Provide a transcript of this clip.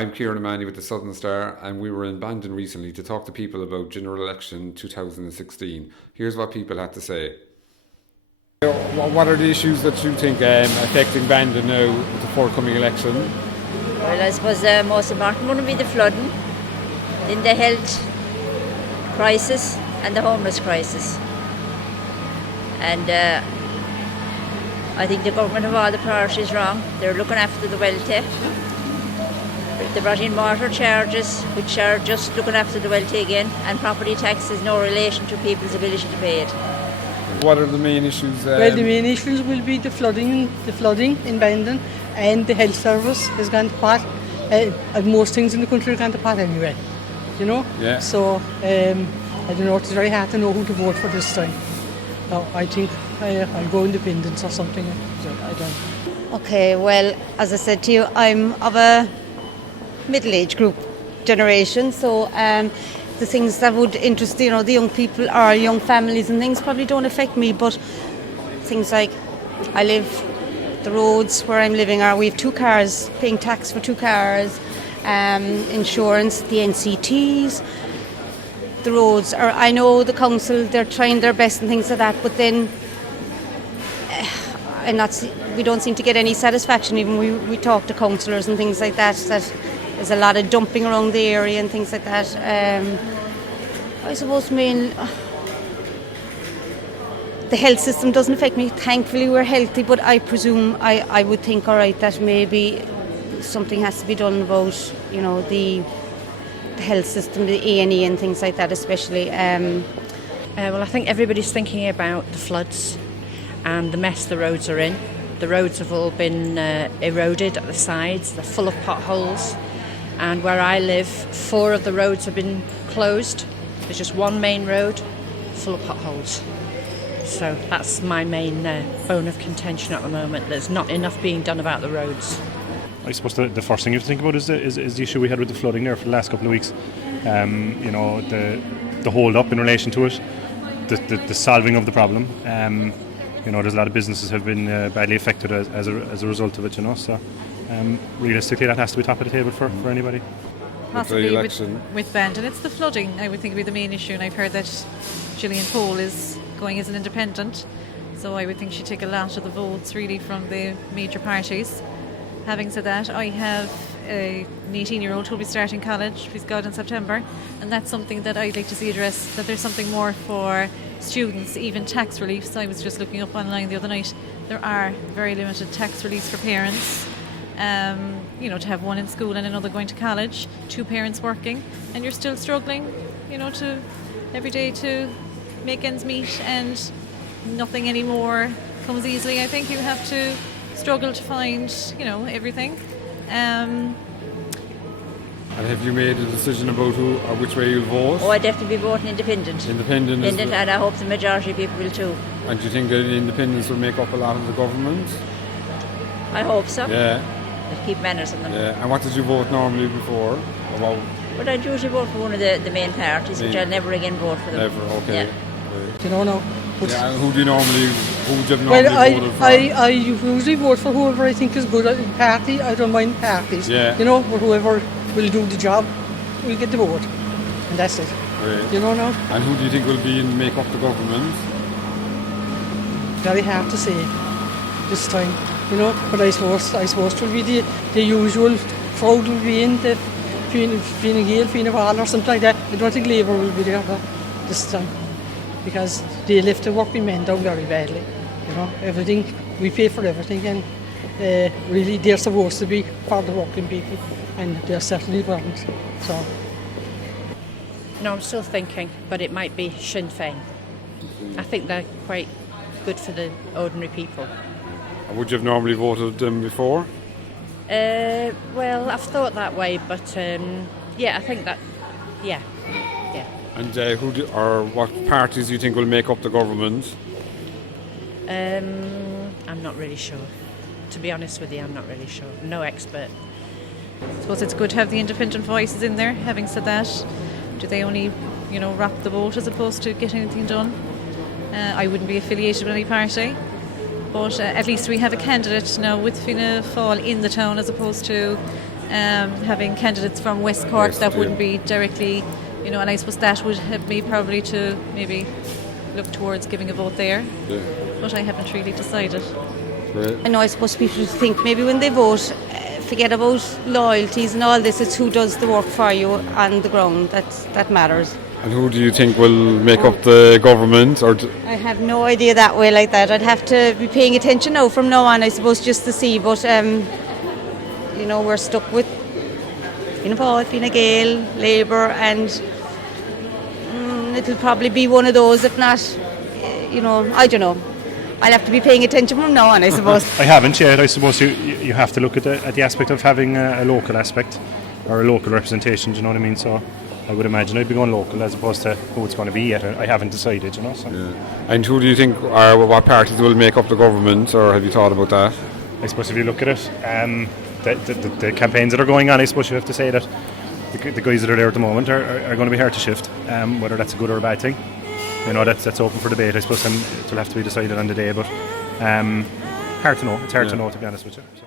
I'm Kieran O'Mahony with the Southern Star, and we were in Bandon recently to talk to people about general election 2016. Here's what people had to say. What are the issues that you think affecting Bandon now with the forthcoming election? Well, I suppose the most important one would be the flooding, then the health crisis and the homeless crisis. And I think the government have all the priorities wrong. They're looking after the wealthy. They brought in water charges, which are just looking after the wealthy again, and property tax has no relation to people's ability to pay it. What are the main issues? Well, the main issues will be the flooding in Bandon, and the health service has gone to pot. Most things in the country have gone to pot anyway, you know. Yeah. So I don't know. It's very hard to know who to vote for this time. No, I think I'll go independent or something. I don't. Okay, well, as I said to you, I'm of a middle-age group generation, so the things that would interest the young people or young families and things probably don't affect me, but things like the roads where I'm living we have 2 cars, paying tax for 2 cars, insurance, the NCTs, the roads, or I know the council, they're trying their best and things like that, but then we don't seem to get any satisfaction. Even we talk to councillors and things like that there's a lot of dumping around the area and things like that. I suppose the health system doesn't affect me. Thankfully we're healthy, but I presume I would think, all right, that maybe something has to be done about the health system, the A&E and things like that especially. Well, I think everybody's thinking about the floods and the mess the roads are in. The roads have all been eroded at the sides, they're full of potholes, and where I live 4 of the roads have been closed. There's just one main road full of potholes. So that's my main bone of contention at the moment. There's not enough being done about the roads. I suppose the first thing you have to think about is the issue we had with the flooding there for the last couple of weeks. The hold up in relation to it, the solving of the problem. There's a lot of businesses have been badly affected as a result of it. So realistically, that has to be top of the table for anybody. Possibly with Bandon, it's the flooding. I would think would be the main issue, and I've heard that Gillian Cole is going as an independent, so I would think she'd take a lot of the votes really from the major parties. Having said that, I have an 18-year-old who will be starting college, please God, in September, and that's something that I'd like to see addressed, that there's something more for students, even tax reliefs. I was just looking up online the other night, there are very limited tax reliefs for parents, to have one in school and another going to college, 2 parents working, and you're still struggling, to every day to make ends meet, and nothing anymore comes easily. I think you have to struggle to find, everything. And have you made a decision about who or which way you'll vote? Oh, I'd definitely be voting independent. Independent, and I hope the majority of people will too. And do you think that the independents will make up a lot of the government? I hope so. Yeah. They'll keep manners in them. Yeah. And what did you vote normally before? But I'd usually vote for one of the main parties, which I'll never again vote for them. Never, okay. Yeah. You don't know. Yeah, who would you have normally voted for? I usually vote for whoever I think is good at the party. I don't mind parties. Yeah. But whoever will do the job will get the vote. And that's it. Right. Now. And who do you think will make up the government? Very hard to say this time, But I suppose it will be the usual crowd will be in, the Fine Gael, Fianna Fáil or something like that. I don't think Labour will be there this time, because they left the working men down very badly. Everything, we pay for everything, and really they're supposed to be for the working people, and they certainly weren't. So. No, I'm still thinking, but it might be Sinn Féin. I think they're quite good for the ordinary people. Would you have normally voted them before? Well, I've thought that way, but I think that, yeah. And what parties do you think will make up the government? I'm not really sure. To be honest with you, I'm not really sure. No expert. I suppose it's good to have the independent voices in there. Having said that, do they only, rock the boat as opposed to get anything done? I wouldn't be affiliated with any party, but at least we have a candidate now with Fianna Fáil in the town as opposed to having candidates from West Cork West, that yeah. wouldn't be directly, and I suppose that would help me probably to maybe look towards giving a vote there. Yeah. But I haven't really decided. Right. I know I suppose people think maybe when they vote, forget about loyalties and all this. It's who does the work for you on the ground that matters. And who do you think will make up the government? I have no idea that way like that. I'd have to be paying attention now from now on, I suppose, just to see. But we're stuck with Fianna Fáil, Fine Gael, Labour, and it'll probably be one of those. If not, I don't know. I'll have to be paying attention from now on, I suppose. I haven't yet. I suppose you have to look at the aspect of having a local aspect or a local representation. Do you know what I mean? So I would imagine I'd be going local as opposed to who it's going to be yet. I haven't decided. So. Yeah. And who do you think, or what parties will make up the government, or have you thought about that? I suppose if you look at it, the campaigns that are going on, I suppose you have to say that the guys that are there at the moment are going to be hard to shift. Whether that's a good or a bad thing, that's open for debate. I suppose it will have to be decided on the day, but hard to know. It's hard to know, to be honest with you. So.